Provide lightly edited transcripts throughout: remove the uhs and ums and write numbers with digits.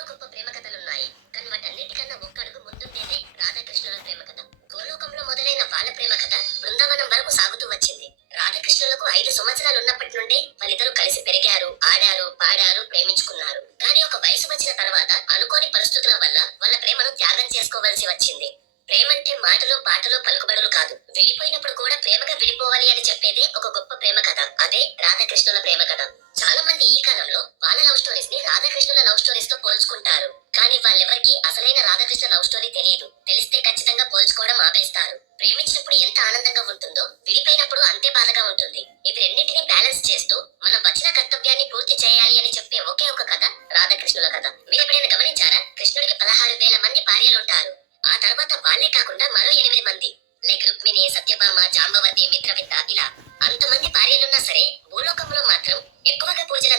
ఎన్నో గొప్ప ప్రేమ కథలున్నాయి. కానీ వాటన్నిటికన్నా ఒక్కడుగు ముందుండేదే రాధాకృష్ణుల ప్రేమ కథ. గోలోకంలో మొదలైన వాళ్ళ ప్రేమ కథ బృందావనం వరకు సాగుతూ వచ్చింది. రాధాకృష్ణులకు 5 సంవత్సరాలు ఉన్నప్పటి నుండి వాళ్ళిద్దరూ కలిసి పెరిగారు, ఆడారు, పాడారు, ప్రేమించుకున్నారు. కానీ ఒక వయసు వచ్చిన తర్వాత అనుకోని పరిస్థితుల వల్ల వాళ్ళ ప్రేమను త్యాగం చేసుకోవాల్సి వచ్చింది. ప్రేమంటే మాటలు, పాటలు, పలుకుబడులు కాదు. విడిపోయినప్పుడు కూడా ప్రేమగా విడిపోవాలి అని చెప్పేదే ఒక గొప్ప ప్రేమ కథ. అదే రాధాకృష్ణుల ప్రేమ కథ. చాలా మంది ఈ కాలంలో వాళ్ళ లవ్ స్టోరీస్ ని రాధాకృష్ణుల లవ్ స్టోరీస్ తో పోల్చుకుంటారు. కానీ వాళ్ళెవరికి అసలైన రాధాకృష్ణ లవ్ స్టోరీ తెలియదు. తెలిస్తే ఖచ్చితంగా పోల్చుకోవడం ఆపేస్తారు. ప్రేమించినప్పుడు ఎంత ఆనందంగా ఉంటుందో విడిపోయినప్పుడు అంతే బాధగా ఉంటుంది. ఇవి రెండింటిని బ్యాలెన్స్ చేస్తూ మనం వచ్చిన కర్తవ్యాన్ని పూర్తి చేయాలి అని చెప్పే ఒకే ఒక కథ రాధాకృష్ణుల కథ. మీరు ఎప్పుడైనా గమనించారా? కృష్ణుడికి 16,000 మంది భార్యలుంటారు. ఆ తర్వాత వాళ్ళే కాకుండా మరో 8 మంది లైక్ రుక్మిణి, సత్యభామ, జాంబవతి, మిత్రవిద్ద ఇలా అంతమంది భార్యలున్నా సరే భూలోకంలో మాత్రం ఎక్కువగా పూజలు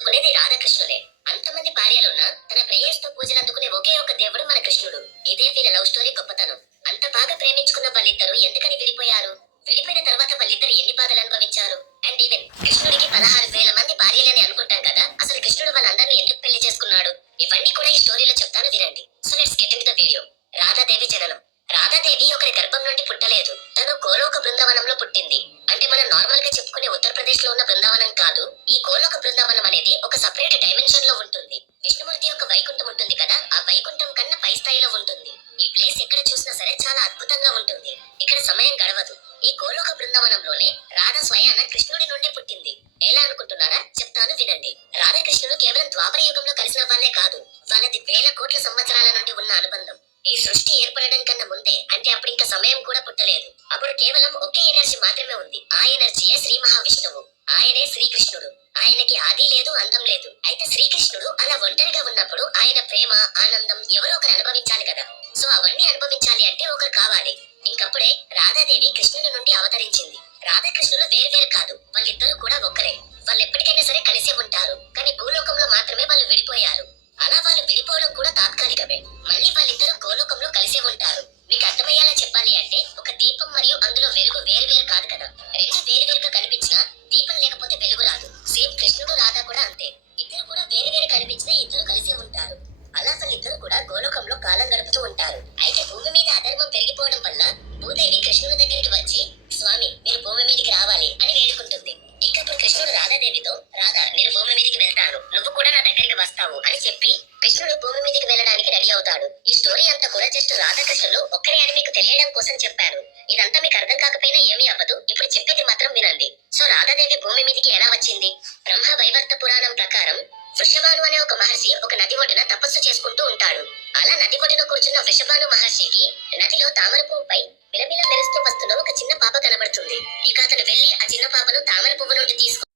అందుకునేది రాధాకృష్ణులే. అంతమంది భార్యలున్నా తన ప్రేయస్తో పూజలు అందుకునే ఒకే ఒక దేవుడు మన కృష్ణుడు. ఇదే వీళ్ళ లవ్ స్టోరీ గొప్పతనం. అంత బాగా ప్రేమించుకున్న వాళ్ళిద్దరూ ఎందుకని విడిపోయారు? విడిపోయిన తర్వాత వాళ్ళిద్దరు ఎన్ని బాధలు అనుభవించారు? అండ్ ఈవెన్ కృష్ణుడికి 16,000 మంది భార్యలని అనుకుంటాం కదా, అసలు కృష్ణుడు వాళ్ళందరినీ ఎందుకు పెళ్లి చేసుకున్నాడు? ఇవన్నీ కూడా ఈ స్టోరీలో చెప్తాను, వినండి. So let's get into the video. Radha Devi జననం. రాధాదేవి ఒకరి గర్భం నుండి పుట్టలేదు. తను గోలోక బృందావనంలో పుట్టింది. అంటే మనం నార్మల్ గా చెప్పుకునే ఉత్తరప్రదేశ్ లో ఉన్న బృందావనం కాదు. ఈ గోలోక బృందావనం అనేది ఒక సపరేట్ డైమెన్షన్ లో ఉంటుంది. విష్ణుమూర్తి యొక్క వైకుంఠం ఉంటుంది కదా, ఆ వైకుంఠం కన్నా పై స్థాయిలో ఉంటుంది. ఈ ప్లేస్ ఎక్కడ చూసినా సరే చాలా అద్భుతంగా ఉంటుంది. ఇక్కడ సమయం గడవదు. ఈ గోలోక బృందావనంలోనే రాధ స్వయాన కృష్ణుడి నుండి పుట్టింది. ఎలా అనుకుంటున్నారా? చెప్తాను, వినండి. రాధాకృష్ణుడు కేవలం ద్వాపర యుగంలో కలిసిన వాళ్ళే కాదు, వాళ్ళది వేల కోట్ల సంవత్సరాల నుండి ఉన్న అనుబంధం. ఈ సృష్టి ఏర్పడడం కన్నా ముందే, అంటే అప్పుడు ఇంకా సమయం కూడా పుట్టలేదు. అప్పుడు కేవలం ఒకే ఎనర్జీ మాత్రమే ఉంది. ఆ ఎనర్జీయే శ్రీ మహావిష్ణువు. ఆయనే శ్రీకృష్ణుడు. ఆయనకి ఆది లేదు, అంతం లేదు. అయితే శ్రీకృష్ణుడు అలా ఒంటరిగా ఉన్నప్పుడు ఆయన ప్రేమ, ఆనందం ఎవరో ఒకరు అనుభవించాలి కదా. సో అవన్నీ అనుభవించాలి అంటే ఒకరు కావాలి. ఇంకప్పుడే రాధాదేవి కృష్ణుడి నుండి అవతరించింది. రాధాకృష్ణులు వేరు కాదు, వాళ్ళిద్దరూ కూడా ఒక్కరే. వాళ్ళు ఎప్పటికైనా సరే కలిసే ఉంటారు. కానీ భూలోకంలో మాత్రమే వాళ్ళు విడిపోయారు. అలా వాళ్ళు విడిపోవడం కూడా తాత్కాలికమే. మళ్ళీ వాళ్ళిద్దరూ గోలోకంలో కలిసే ఉంటారు. మీకు అర్థమయ్యేలా చెప్పాలి అంటే ఒక దీపం మరియు అందులో వెలుగు వేరు కాదు కదా. రెండు వేరుగా కనిపించినా దీపం లేకపోతే వెలుగు రాదు. సేమ్ కృష్ణుడు, రాధ కూడా అంతే. ఇద్దరు కూడా వేరు కనిపించినా ఇద్దరు కలిసే ఉంటారు. అలా వాళ్ళిద్దరు కూడా గోలోకంలో కాలం గడుపుతూ ఉంటారు. అయితే భూమి మీద అధర్మం పెరిగిపోవడం వల్ల భూదేవి కృష్ణుడి దగ్గరికి వచ్చి, స్వామి మీరు భూమి మీదకి రావాలి అని వేడుకుంటుంది. ఇంకప్పుడు కృష్ణుడు రాధాదేవితో, రాధా నేను భూమి మీదకి వెళ్తాను, నువ్వు కూడా నా దగ్గరికి వస్తావు అని చెప్పి కృష్ణుడు భూమి మీదకి వెళ్ళడానికి రెడీ అవుతాడు. ఈ స్టోరీ అంతా కూడా జస్ట్ రాధాకృష్ణులు ఒక్కరే అని మీకు తెలియడం కోసం చెప్పాను. ఇదంతా మీకు అర్థం కాకపోయినా ఏమీ అవ్వదు. ఇప్పుడు చెప్పేది మాత్రం వినండి. సో రాధాదేవి భూమి మీదకి ఎలా వచ్చింది? బ్రహ్మ వైవర్త పురాణం ప్రకారం వృషభాను అనే ఒక మహర్షి ఒక నది ఒడ్డున తపస్సు చేసుకుంటూ ఉంటాడు. అలా నది ఒడ్డున కూర్చున్న వృషభాను మహర్షికి నదిలో తామర పువ్వుపై మిలమిల మెరుస్తూ వస్తున్న ఒక చిన్న పాప కనబడుతుంది. ఇక అతను వెళ్లి ఆ చిన్న పాపను తామర పువ్వు నుండి తీసుకు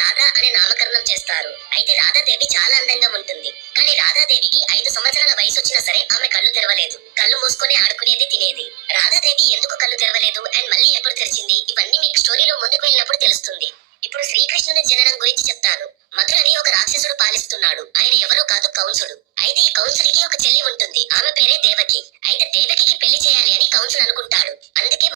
రాధా అనే నామకరణం చేస్తారు. అయితే రాధాదేవి చాలా అందంగా ఉంటుంది. కానీ రాధాదేవికి 5 సంవత్సరాల వయసు వచ్చినా సరే ఆమె కళ్ళు తెరవలేదు. కళ్ళు మూసుకొని ఆడుకునేది, తినేది. రాధాదేవి ఎందుకు కళ్ళు తెరవలేదు అండ్ మళ్ళీ ఎప్పుడు తెరిచింది? ఇవన్నీ మీకు స్టోరీలో ముందుకు వెళ్ళినప్పుడు తెలుస్తుంది. ఇప్పుడు శ్రీకృష్ణుని జననం గురించి చెప్తాను. మధురని ఒక రాక్షసుడు పాలిస్తున్నాడు. ఆయన ఎవరో కాదు, కంసుడు. అయితే ఈ కంసుడికి ఒక చెల్లి ఉంటుంది. ఆమె పేరే దేవకి. అయితే దేవకికి పెళ్లి చేయాలి అని కంసుడు అనుకుంటాడు. అందుకే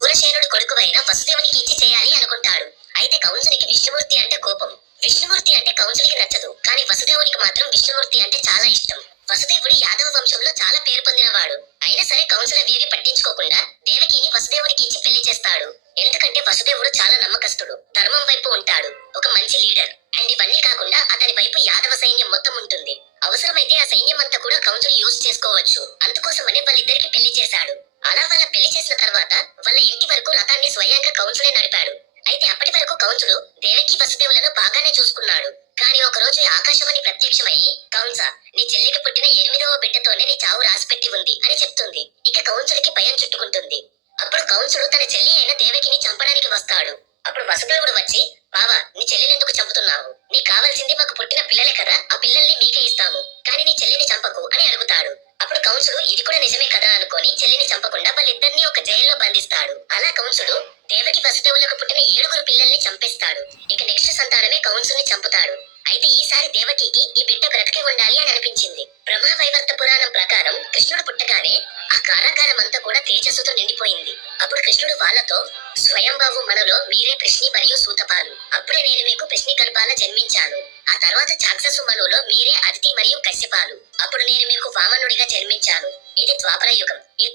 పురసేనుడు కొడుకువైన వసుదేవునికి ఇచ్చి చేయాలి అనుకుంటాడు. అయితే కంసునికి విష్ణుమూర్తి అంటే కోపం. విష్ణుమూర్తి అంటే కంసుడికి నచ్చదు. కానీ వసుదేవునికి మాత్రం విష్ణుమూర్తి అంటే చాలా ఇష్టం. వసుదేవుడు యాదవ వంశంలో చాలా పేరు పొందినవాడు. అయినా సరే కంసులవేవి పట్టించుకోకుండా దేవకిని వసుదేవుడికి ఇచ్చి పెళ్లి చేస్తాడు. ఎందుకంటే వసుదేవుడు చాలా నమ్మకస్తుడు, ధర్మం వైపు ఉంటాడు, ఒక మంచి లీడర్. అండ్ ఇవన్నీ కాకుండా అతని వైపు యాదవ సైన్యం మొత్తం ఉంటుంది. అవసరమైతే ఆ సైన్యం అంతా కూడా కంసుడు యూజ్ చేసుకోవచ్చు. అందుకోసమనే వాళ్ళిద్దరికి పెళ్లి చేశాడు. అలా వాళ్ళ పెళ్లి చేసిన తర్వాత వాళ్ళ ఇంటి వరకు రథాన్ని స్వయంగా కంసుడే నడిపాడు. అయితే అప్పటి వరకు కంసుడు దేవకి వసుదేవులను బాగానే చూసుకున్నాడు. కానీ ఒక రోజు ఆకాశవాణి ప్రత్యక్షమయ్యి, కంస నీ చెల్లికి పుట్టిన 8వ బిడ్డతోనే నీ చావు రాసిపెట్టి ఉంది అని చెప్తుంది. ఇక కంసుడికి భయం చుట్టుకుంటుంది. అప్పుడు కంసుడు తన చెల్లి అయిన దేవకిని చంపడానికి వస్తాడు. అప్పుడు వసుదేవుడు వచ్చి, బావా నీ చెల్లిని ఎందుకు చంపుతున్నావు? నీకు కావాల్సింది మాకు పుట్టిన పిల్లలే కదా, ఆ పిల్లల్ని మీకే ఇస్తాము, కానీ నీ చెల్లిని చంపకు అని అడుగుతాడు. అప్పుడు కంసుడు ఇది కూడా నిజమే కదా అనుకొని చెల్లిని చంపకుండా వాళ్ళిద్దరినీ ఒక జైల్లో బంధిస్తాడు. అలా కంసుడు దేవకి వసుదేవులకు పుట్టిన 7 పిల్లల్ని చంపేస్తాడు. ఇక నెక్స్ట్ సంతానమే కంసుని చంపుతాడు. అయితే ఈసారి దేవకికి ఈ బిడ్డ బ్రతికే ఉండాలి అని అనిపించింది. బ్రహ్మ వైవర్త పురాణం ప్రకారం కృష్ణుడు పుట్టగానే ఆ కారాగారం అంతా కూడా తేజస్సుతో నిండిపోయింది. అప్పుడు కృష్ణుడు వాళ్ళతో, స్వయంభావు మనలో మీరే ప్రశ్ని మరియు సూతపాలు. అప్పుడే నేను మీకు ప్రశ్ని గర్భాల జన్మించాను. ఆ తర్వాత చాక్షసు మనులో మీరే అదితి మరియు కశ్యపాలు. అప్పుడు నేను మీకు వామనుడిగా జన్మించాను. ఇది ద్వాపర యుగం. ఈ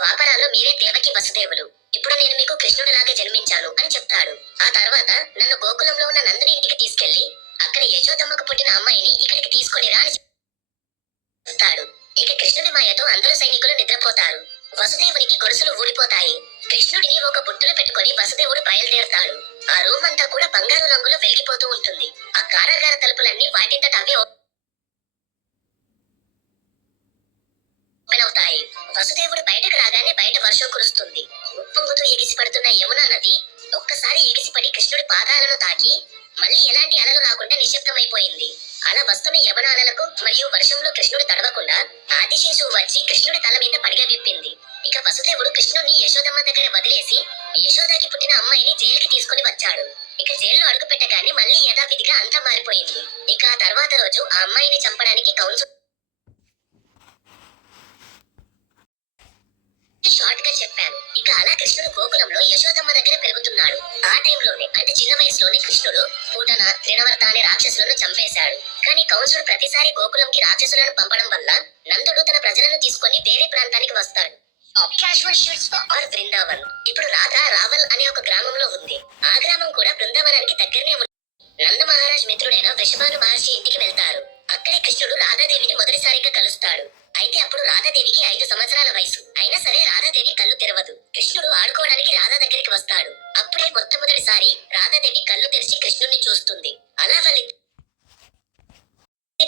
ద్వాపరాల్లో మీరే దేవకి వసుదేవులు. ఇప్పుడు నేను మీకు కృష్ణుడిలాగా జన్మించాను అని చెప్తాడు. ఆ తర్వాత నన్ను గోకులంలో ఉన్న నందుని ఇంటికి తీసుకెళ్లి అక్కడ యశోదమ్మకు పుట్టిన అమ్మాయిని ఇక్కడికి తీసుకొనిరా అని చెప్తాడు. ఇక కృష్ణుడి మాయతో అందరూ సైనికులు నిద్రపోతారు. వసుదేవునికి గొలుసులు ఊడిపోతాయి. కృష్ణుడిని ఒక బుట్టలో పెట్టుకొని వసుదేవుడు బయలుదేరుతాడు. ఆ రూమ్ అంతా కూడా బంగారు రంగులో వెలిగిపోతూ ఉంటుంది. ఆ కారాగార తలుపులన్నీ వాటింతట అవే ఓపెన్ అవుతాయి. వసుదేవుడు బయటకు రాగానే బయట వర్షం కురుస్తుంది. ఉప్పొంగుతూ ఎగిసి పడుతున్న యమునా నది ఒక్కసారి ఎగిసిపడి కృష్ణుడి పాదాలను తాకి మళ్ళీ ఎలాంటి అలలు రాకుండా నిశ్శబ్దమైపోయింది. అలా వస్తున్న యమునా అలలకు మరియు వర్షంలో కృష్ణుడు తడవకుండా ఆదిశేషు వచ్చి కృష్ణుడి తల మీద పడిగ విప్పింది. ఇక వసుదేవుడు కృష్ణుడిని యశోదమ్మ దగ్గర వదిలేసి యశోదకి పుట్టిన అమ్మాయిని జైలుకి తీసుకుని వచ్చాడు. ఇక జైల్లో అడుగు పెట్టగానే మళ్ళీ యథావిధిగా అంతా మారిపోయింది. ఇక ఆ తర్వాత రోజు ఆ అమ్మాయిని చంపడానికి కౌన్సిల్ షార్ట్ గా చెప్పాను. ఇక అలా కృష్ణుడు గోకులంలో యశోదమ్మ దగ్గర పెరుగుతున్నాడు. ఆ టైంలోనే అంటే చిన్న వయసులోనే కృష్ణుడు పూటన త్రినవర్త అనే రాక్షసులను చంపేశాడు. కానీ కంసుడు ప్రతిసారి గోకులంకి రాక్షసులను పంపడం వల్ల నందుడు తన ప్రజలను తీసుకొని వేరే ప్రాంతానికి వస్తాడు. బృందావన్ ఇప్పుడు రాధా రావల్ అనే ఒక గ్రామంలో ఉంది. ఆ గ్రామం కూడా బృందావనానికి దగ్గరనే ఉంది. నంద మహారాజ్ మిత్రుడైన వృషభాను మహర్షి ఇంటికి వెళ్తారు. అక్కడే కృష్ణుడు రాధాదేవిని మొదటిసారిగా కలుస్తాడు. అయితే అప్పుడు రాధాదేవికి 5 సంవత్సరాల వయసు. అయినా సరే రాధాదేవి కళ్ళు తెరవదు. కృష్ణుడు ఆడుకోవడానికి రాధా దగ్గరికి వస్తాడు. అప్పుడే మొట్టమొదటిసారి రాధాదేవి కళ్ళు తెరిచి కృష్ణుడిని చూస్తుంది. అలా వాళ్ళిద్దరి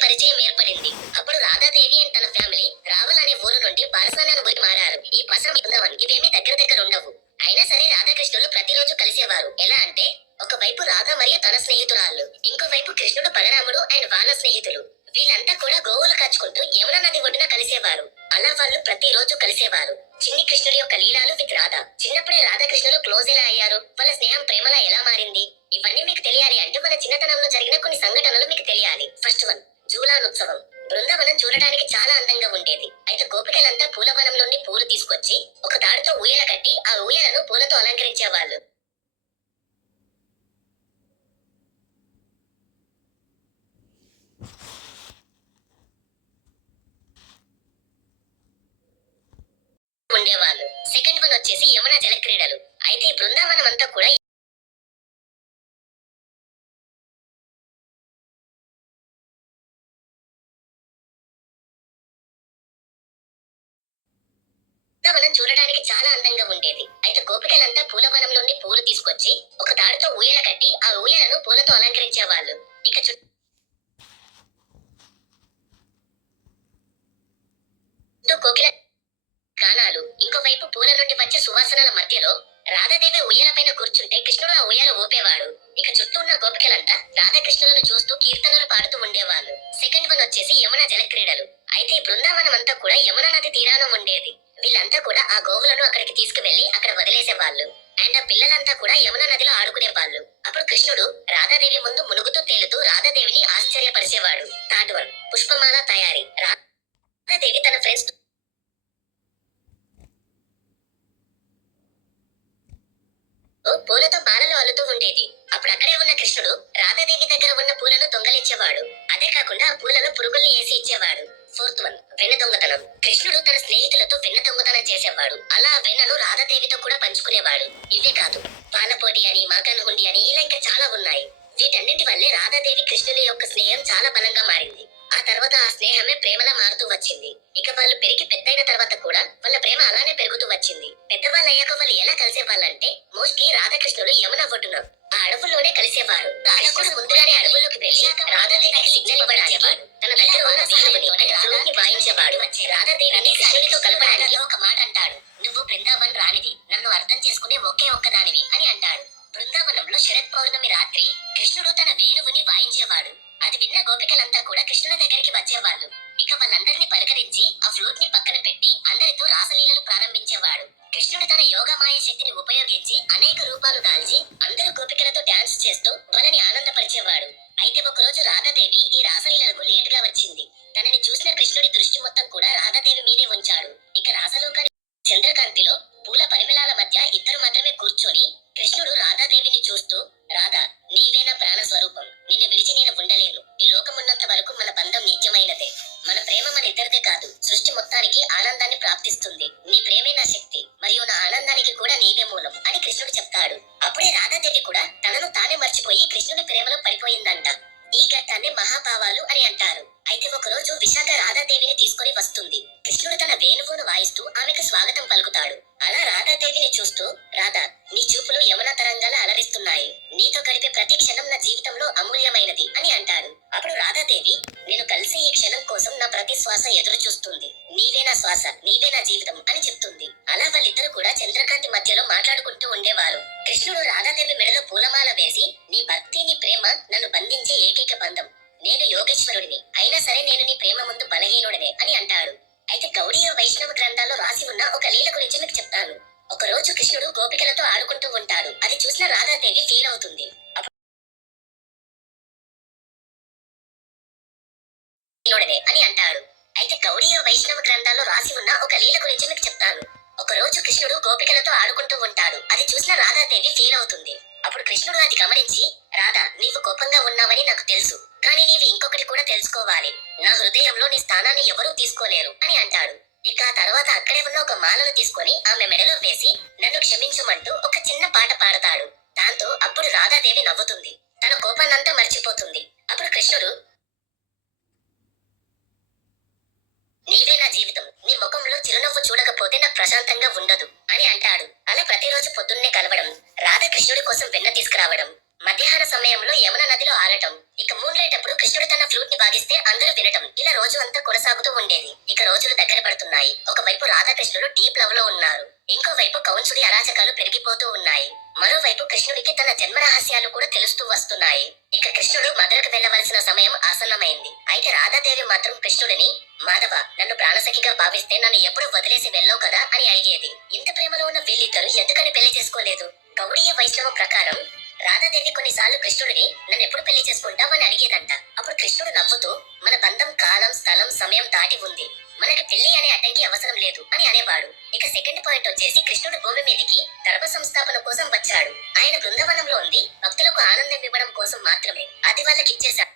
పరిచయం ఏర్పడింది. అప్పుడు రాధాదేవి అండ్ తన ఫ్యామిలీ రావల్ అనే ఊరు నుండి బారసానాను ఊరికి మారారు. ఈ పసం బృందావన్ ఇవేమీ దగ్గర ఉండవు. అయినా సరే రాధాకృష్ణులు ప్రతిరోజు కలిసేవారు. ఎలా అంటే ఒకవైపు రాధ మరియు తన స్నేహితురాళ్ళు, ఇంకోవైపు కృష్ణుడు బలరాముడు అండ్ వాళ్ళ స్నేహితులు. వీళ్ళంతా కూడా గోవులు కాచుకుంటూ యమునా నది ఒడ్డున కలిసేవారు. అలా వాళ్ళు ప్రతిరోజు కలిసేవారు. చిన్ని కృష్ణుడి యొక్క లీలాలు విత్ రాధ. చిన్నప్పుడే రాధాకృష్ణులు క్లోజ్ ఎలా అయ్యారు, వాళ్ళ స్నేహం ప్రేమలా ఎలా మారింది, ఇవన్నీ మీకు తెలియాలి అంటే మన చిన్నతనంలో జరిగిన కొన్ని సంఘటనలు మీకు తెలియాలి. First one, జూలానుత్సవం. బృందావనం చూడడానికి చాలా అందంగా ఉండేది. అయితే గోపికలంతా పూలవనం నుండి పూలు తీసుకొచ్చి ఒక తాడుతో ఊయల కట్టి ఆ ఊయలను పూలతో అలంకరించేవాళ్ళు. ఉండేవాళ్ళు. సెకండ్ వన్ వచ్చేసి యమునా జల క్రీడలు. అయితే బృందావనం అంతా కూడా బృందావనం చూడడానికి చాలా అందంగా ఉండేది. అయితే గోపికలంతా పూలవనం నుండి పూలు తీసుకొచ్చి ఒక తాడుతో ఊయల కట్టి ఆ ఊయలను పూలతో అలంకరించేవాళ్ళు. ఇక చుట్టూ కోకిల గానాలు, ఇంకోవైపు పూల నుండి వచ్చే సువాసనల మధ్యలో రాధాదేవి ఉయ్యాలపైన కూర్చుంటే కృష్ణుడు ఆ ఉయ్యాల ఊపేవాడు. ఇక చుట్టూ ఉన్న గోపికలంతా రాధాకృష్ణులను చూస్తూ కీర్తనలు పాడుతూ ఉండేవాళ్ళు. సెకండ్ వన్ వచ్చేసి యమునా జల క్రీడలు. అయితే బృందావనం అంతా కూడా యమునా నది తీరాన ఉండేది. వీళ్ళంతా కూడా ఆ గోవులను అక్కడికి తీసుకువెళ్లి అక్కడ వదిలేసేవాళ్ళు. అండ్ ఆ పిల్లలంతా కూడా యమునా నదిలో ఆడుకునేవాళ్ళు. అప్పుడు కృష్ణుడు రాధాదేవి ముందు మునుగుతూ తేలుతూ రాధాదేవిని ఆశ్చర్యపరిచేవాడు. థర్డ్ వన్, పుష్పమాల తయారీ. రాధాదేవి తన ఫ్రెండ్స్ పూలతో మాలలు అల్లుతూ ఉండేది. అప్పుడు అక్కడే ఉన్న కృష్ణుడు రాధాదేవి దగ్గర ఉన్న పూలను దొంగలించేవాడు. అదే కాకుండా ఆ పూలలో పురుగుల్ని వేసి ఇచ్చేవాడు. ఫోర్త్ వన్, వెన్న దొంగతనం. కృష్ణుడు తన స్నేహితులతో వెన్న దొంగతనం చేసేవాడు. అలా ఆ వెన్నను రాధాదేవితో కూడా పంచుకునేవాడు. ఇవే కాదు, పాలపోటి అని, మాకాను హుండి అని ఇలా ఇంకా చాలా ఉన్నాయి. వీటన్నింటి వల్లే రాధాదేవి కృష్ణుని యొక్క స్నేహం చాలా బలంగా మారింది. ఆ తర్వాత ఆ స్నేహమే ప్రేమలా మారుతూ వచ్చింది. ఇక వాళ్ళు పెరిగి పెద్దయిన తర్వాత కూడా వాళ్ళ ప్రేమ అలానే పెరుగుతూ వచ్చింది. పెద్దవాళ్ళు అయ్యాక వాళ్ళు ఎలా కలిసేవాళ్ళంటే మోస్ట్లీ రాధాకృష్ణులు యమున ఒడ్డున ఆ అడవుల్లోనే కలిసేవారు. కూడా ముందుగానే అడవుల్లోకి వెళ్ళి రాధాదేవికి సిగ్నల్ ఇవ్వడానికి తన దగ్గర ఉన్న వేణువుని అంటే ఫ్లూట్ ని వాయించేవాడు. రాధాదేవిని కృష్ణుడితో కలపడానికి ఒక మాట అంటాడు, నువ్వు బృందావన్ రానిది, నన్ను అర్థం చేసుకునే ఒకే ఒక్కదానివి అని అంటాడు. బృందావనంలో శరత్ పౌర్ణమి రాత్రి కృష్ణుడు తన వేణువుని వాయించేవాడు. అది విన్న గోపికలంతా కూడా కృష్ణుని దగ్గరికి వచ్చేవాళ్ళు. ఇక వాళ్ళందరినీ పలకరించి ఆ ఫ్లూట్ ని పక్కన పెట్టి అందరితో రాసలీలలు ప్రారంభించేవాడు. కృష్ణుడు తన యోగ మాయ శక్తిని ఉపయోగించి అనేక రూపాలు దాల్చి అందరూ గోపికలతో డాన్స్ చేస్తూ వాళ్ళని ఆనందపరిచేవాడు. అయితే ఒకరోజు రాధాదేవి ఈ రాసలీలకు లేటుగా వచ్చింది. తనని చూసిన కృష్ణుడి దృష్టి మొత్తం కూడా రాధాదేవి మీదే ఉంచాడు. ఇక రాసలోకాన్ని చంద్రకాంతిలో పూల పరిమళాల మధ్య ఇద్దరు మాత్రమే కూర్చొని కృష్ణుడు రాధాదేవిని చూస్తూ, రాధా, నీవే నా ప్రాణ స్వరూపం. నిన్ను విడిచి నేను ఉండలేను. ఈ లోకమున్నంత వరకు మన బంధం నిత్యమైనదే. మన ప్రేమ మన ఇద్దరిదే కాదు, సృష్టి మొత్తానికి ఆనందాన్ని ప్రాప్తిస్తుంది. నీ ప్రేమే నా శక్తి, మరియు నా ఆనందానికి కూడా నీవే మూలం అని కృష్ణుడు చెప్తాడు. అప్పుడే రాధాదేవి కూడా తనను తానే మర్చిపోయి కృష్ణుడి ప్రేమలో పడిపోయిందంట. ఈ ఘట్టాన్ని మహాభావాలు అని అంటారు. అయితే ఒకరోజు విశాఖ రాధాదేవిని తీసుకొని వస్తుంది. కృష్ణుడు తన వేణువును వాయిస్తూ ఆమెకు స్వాగతం పలుకుతాడు. అలా రాధాదేవిని చూస్తూ, రాధా, నీ చూపులు యమున తరంగాల అలరిస్తున్నాయి. నీతో గడిపే ప్రతి క్షణం నా జీవితంలో అమూల్యమైనది అని అంటాడు. అప్పుడు రాధాదేవి, నేను కలిసే ఈ క్షణం కోసం నా ప్రతి శ్వాస ఎదురు చూస్తుంది. నీవే నా శ్వాస, నీవే నా జీవితం అని చెప్తుంది. అలా వాళ్ళిద్దరూ కూడా చంద్రకాంతి మధ్యలో మాట్లాడుకుంటూ ఉండేవారు. కృష్ణుడు రాధాదేవి మెడలో పూలమాల వేసి, నీ భక్తి, నీ ప్రేమ నన్ను బంధించే ఏకైక బంధం. నేను యోగేశ్వరుడిని, అయినా సరే నేను నీ ప్రేమ ముందు బలహీనుడనే అని అంటాడు. అయితే గౌడీయ వైష్ణవ గ్రంథాల్లో రాసి ఉన్న ఒక లీల గురించి మీకు చెప్తాను. ఒక రోజు కృష్ణుడు గోపికలతో ఆడుకుంటూ ఉంటాడు. అది చూసిన రాధాదేవి ఫీల్ అవుతుంది. అని అంటాడు. అయితే గౌడీయ వైష్ణవ గ్రంథాల్లో రాసి ఉన్న ఒక లీల గురించి మీకు చెప్తాను. ఒక రోజు కృష్ణుడు గోపికలతో ఆడుకుంటూ ఉంటాడు. అది చూసిన రాధాదేవి ఫీల్ అవుతుంది. అప్పుడు కృష్ణుడు అది గమనించి, రాధా, నీవు కోపంగా ఉన్నావని నాకు తెలుసు, కానీ నీవు ఇంకొకటి కూడా తెలుసుకోవాలి. నా హృదయంలో నీ స్థానాన్ని ఎవరూ తీసుకోలేరు అని అంటాడు. ఇక ఆ తర్వాత అక్కడే ఉన్న ఒక మాలను తీసుకొని ఆమె మెడలో వేసి, నన్ను క్షమించమంటూ ఒక చిన్న పాట పాడతాడు. దాంతో అప్పుడు రాధాదేవి నవ్వుతుంది. తన కోపాన్నంతా మర్చిపోతుంది. అప్పుడు కృష్ణుడు, నీవే నా జీవితం, నీ ముఖంలో చిరునవ్వు చూడకపోతే నాకు ప్రశాంతంగా ఉండదు అని అంటాడు. అలా ప్రతిరోజు పొద్దున్నే కలవడం, రాధాకృష్ణుడి కోసం వెన్న తీసుకురావడం, మధ్యాహ్న సమయంలో యమున నదిలో ఆడటం, ఇక మూన్లైట్ అప్పుడు కృష్ణుడు తన ఫ్లూట్ ని వాగిస్తే అందరూ వినటం, ఇలా రోజు అంతా కొనసాగుతూ ఉండేది. ఇక రోజులు దగ్గర పడుతున్నాయి. ఒకవైపు రాధాకృష్ణుడు డీప్ లవ్ లో ఉన్నారు. ఇంకోవైపు కౌన్సుడి అరాచకాలు పెరిగిపోతూ ఉన్నాయి. మరోవైపు కృష్ణుడికి తన జన్మ రహస్యాలు కూడా తెలుస్తూ వస్తున్నాయి. ఇక కృష్ణుడు మధురకు వెళ్లవలసిన సమయం ఆసన్నమైంది. అయితే రాధాదేవి మాత్రం కృష్ణుడిని, మాధవ, నన్ను ప్రాణసఖిగా భావిస్తే నన్ను ఎప్పుడు వదిలేసి వెళ్ళవు కదా అని అడిగేది. ఇంత ప్రేమలో ఉన్న వీళ్ళిద్దరూ ఎందుకని పెళ్లి చేసుకోలేదు? గౌడీయ వైష్ణవం ప్రకారం రాధాదేవి కొన్నిసార్లు కృష్ణుడిని, నన్ను ఎప్పుడు పెళ్లి చేసుకుంటావని అడిగేదంట. అప్పుడు కృష్ణుడు నవ్వుతూ, మన బంధం కాలం, స్థలం, సమయం దాటి ఉంది. మనకి పెళ్లి అనే అడ్డంకి అవసరం లేదు అని అనేవాడు. ఇక సెకండ్ పాయింట్ వచ్చేసి, కృష్ణుడు భూమి మీదికి ధర్మ సంస్థాపన కోసం వచ్చాడు. ఆయన బృందావనంలో ఉంది భక్తులకు ఆనందం ఇవ్వడం కోసం మాత్రమే. అది వాళ్ళకి ఇచ్చేశాడు.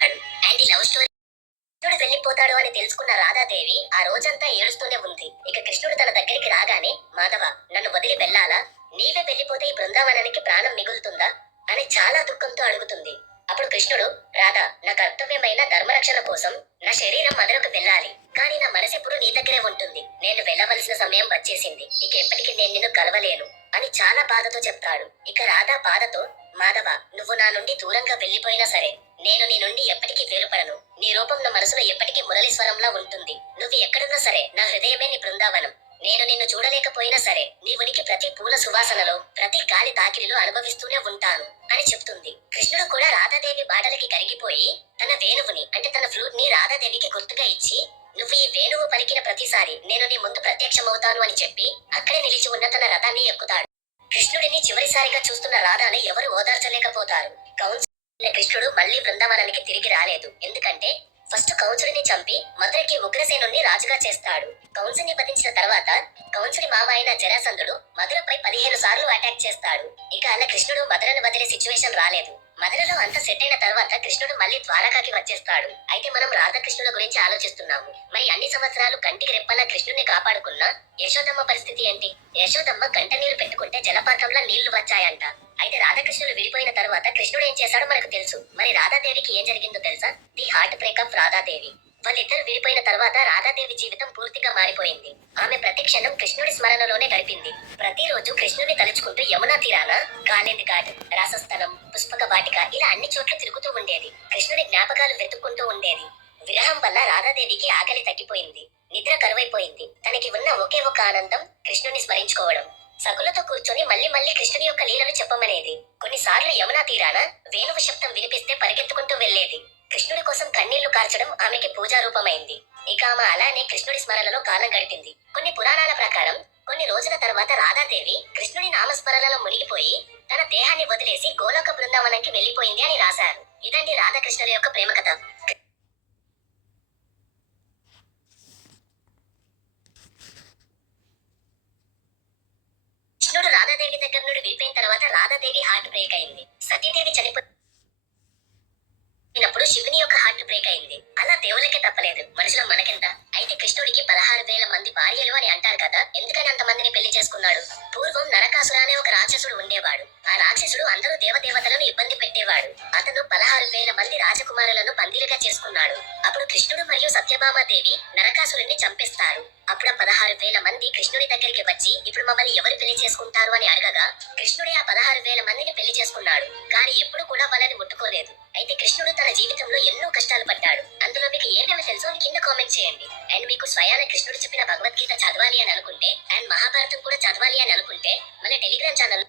అండ్ ఈ లవ్ స్టోరీ కృష్ణుడు వెళ్ళిపోతాడు అని తెలుసుకున్న రాధాదేవి ఆ రోజంతా ఏడుస్తూనే ఉంది. ఇక కృష్ణుడు తన దగ్గరికి రాగానే, మాధవ, నన్ను వదిలి వెళ్ళాలా? నీవే వెళ్ళిపోతే ఈ బృందావనానికి ప్రాణం మిగులుతుందా అని చాలా దుఃఖంతో అడుగుతుంది. అప్పుడు కృష్ణుడు, రాధా, నా కర్తవ్యమైన ధర్మరక్షణ కోసం నా శరీరం మధురకు వెళ్ళాలి, కానీ నా మనసెప్పుడు నీ దగ్గరే ఉంటుంది. నేను వెళ్ళవలసిన సమయం వచ్చేసింది. ఇక ఎప్పటికీ నేను నిన్ను కలవలేను అని చాలా బాధతో చెప్తాడు. ఇక రాధా బాధతో, మాధవ, నువ్వు నా నుండి దూరంగా వెళ్ళిపోయినా సరే నేను నీ నుండి ఎప్పటికీ వేరుపడను. నీ రూపం నా మనసులో ఎప్పటికీ మురళీస్వరంలా ఉంటుంది. నువ్వు ఎక్కడున్నా సరే నా హృదయమే నీ బృందావనం. నేను నిన్ను చూడలేకపోయినా సరే నీ ఉనికి ప్రతి పూల సువాసనలో, ప్రతి గాలి తాకిడిలో అనుభవిస్తూనే ఉంటాను అని చెప్తుంది. కృష్ణుడు కూడా రాధాదేవి బాటలకి కరిగిపోయి తన వేణువుని, అంటే తన ఫ్లూట్ ని రాధాదేవికి గుర్తుగా ఇచ్చి, నువ్వు ఈ వేణువు పలికిన ప్రతిసారి నేను నీ ముందు ప్రత్యక్షమవుతాను అని చెప్పి అక్కడే నిలిచి ఉన్న తన రథాన్ని ఎక్కుతాడు. కృష్ణుడిని చివరిసారిగా చూస్తున్న రాధాని ఎవరు ఓదార్చలేకపోతారు. కృష్ణుడు మళ్లీ బృందావనానికి తిరిగి రాలేదు. ఎందుకంటే ఫస్ట్ కౌన్సుడిని చంపి మధురకి ఉగ్రసేనుని రాజుగా చేస్తాడు. కౌన్సుని వధించిన తర్వాత కౌన్సుడి మామ అయిన జరాసంధుడు మధురపై 15 సార్లు అటాక్ చేస్తాడు. ఇక అలా కృష్ణుడు మధురను వదిలే సిచ్యువేషన్ రాలేదు. మధురలో అంత సెట్ అయిన తర్వాత కృష్ణుడు మళ్ళీ ద్వారకాకి వచ్చేస్తాడు. అయితే మనం రాధాకృష్ణుల గురించి ఆలోచిస్తున్నాము. మరి అన్ని సంవత్సరాలు కంటికి రెప్పలా కృష్ణుడిని కాపాడుకున్న యశోదమ్మ పరిస్థితి ఏంటి? యశోదమ్మ కంట నీరు పెట్టుకుంటే జలపాతంలో నీళ్లు వచ్చాయంట. అయితే రాధాకృష్ణులు విడిపోయిన తర్వాత కృష్ణుడు ఏం చేశాడో మనకు తెలుసు. మరి రాధాదేవికి ఏం జరిగిందో తెలుసా? The heart break of Radha Devi. వాళ్ళిద్దరు విడిపోయిన తర్వాత రాధాదేవి జీవితం పూర్తిగా మారిపోయింది. ఆమె ప్రతి క్షణం కృష్ణుడి స్మరణలోనే గడిపింది. ప్రతిరోజు కృష్ణుడిని తలుచుకుంటూ యమునా తీరాన, కాళేంది ఘాట్, రాసస్థలం, పుష్పక వాటిక ఇలా అన్ని చోట్ల తిరుగుతూ ఉండేది. కృష్ణుడి జ్ఞాపకాలు వెతుక్కుంటూ ఉండేది. విరహం వల్ల రాధాదేవికి ఆకలి తగ్గిపోయింది, నిద్ర కరువైపోయింది. తనకి ఉన్న ఒకే ఒక ఆనందం కృష్ణుడిని స్మరించుకోవడం. సకులతో కూర్చొని మళ్ళీ మళ్ళీ కృష్ణుని యొక్క లీలను చెప్పమనేది. కొన్నిసార్లు యమునా తీరాన వేణువు శబ్దం వినిపిస్తే పరిగెత్తుకుంటూ వెళ్లేది. కృష్ణుడి కోసం కన్నీళ్లు కార్చడం ఆమెకి పూజారూపమైంది. ఇక ఆమె అలానే కృష్ణుడి స్మరణలో కాలం గడిపింది. కొన్ని పురాణాల ప్రకారం కొన్ని రోజుల తర్వాత రాధాదేవి కృష్ణుడి నామస్మరణలో మునిగిపోయి తన దేహాన్ని వదిలేసి గోలోక బృందావనానికి వెళ్లిపోయింది అని రాశారు. ఇదండి రాధాకృష్ణుల యొక్క ప్రేమ కథ. బ్రేక్ అయింది. సతీదేవి చనిపోయినప్పుడు శివుని యొక్క హార్ట్ బ్రేక్ అయింది. అలా దేవులకే తప్పలేదు, మనుషులం మనకెంత. అయితే కృష్ణుడికి 16,000 మంది భార్యలు అని అంటారు కదా, ఎందుకని అంతమందిని పెళ్లి చేసుకున్నాడు? పూర్వం నరకాసుర అనే ఒక రాక్షసుడు ఉండేవాడు. ఆ రాక్షసుడు అందరూ దేవదేవతలను ఇబ్బంది పెట్టేవాడు. అతను 16,000 మంది రాజకుమారులను బందీలుగా చేసుకున్నాడు. అప్పుడు కృష్ణుడు మరియు సత్యభామాదేవి నరకాసురుణ్ణి చంపేస్తారు. అప్పుడు ఆ 16,000 మంది కృష్ణుడి దగ్గరికి వచ్చి, ఇప్పుడు మమ్మల్ని ఎవరు పెళ్లి చేసుకుంటారు అని అడగగా, కృష్ణుడే ఆ 16,000 మందిని పెళ్లి చేసుకున్నాడు. కానీ ఎప్పుడు కూడా వాళ్ళని ముట్టుకోలేదు. అయితే కృష్ణుడు తన జీవితంలో ఎన్నో కష్టాలు పడ్డాడు. అందులో మీకు ఏమేమి తెలుసో అని కింద కామెంట్ చేయండి. అండ్ మీకు స్వయాన కృష్ణుడు చెప్పిన భగవద్గీత చదవాలి అని అనుకుంటే, అండ్ మహాభారతం కూడా చదవాలి అని అనుకుంటే, మన టెలిగ్రామ్ ఛానల్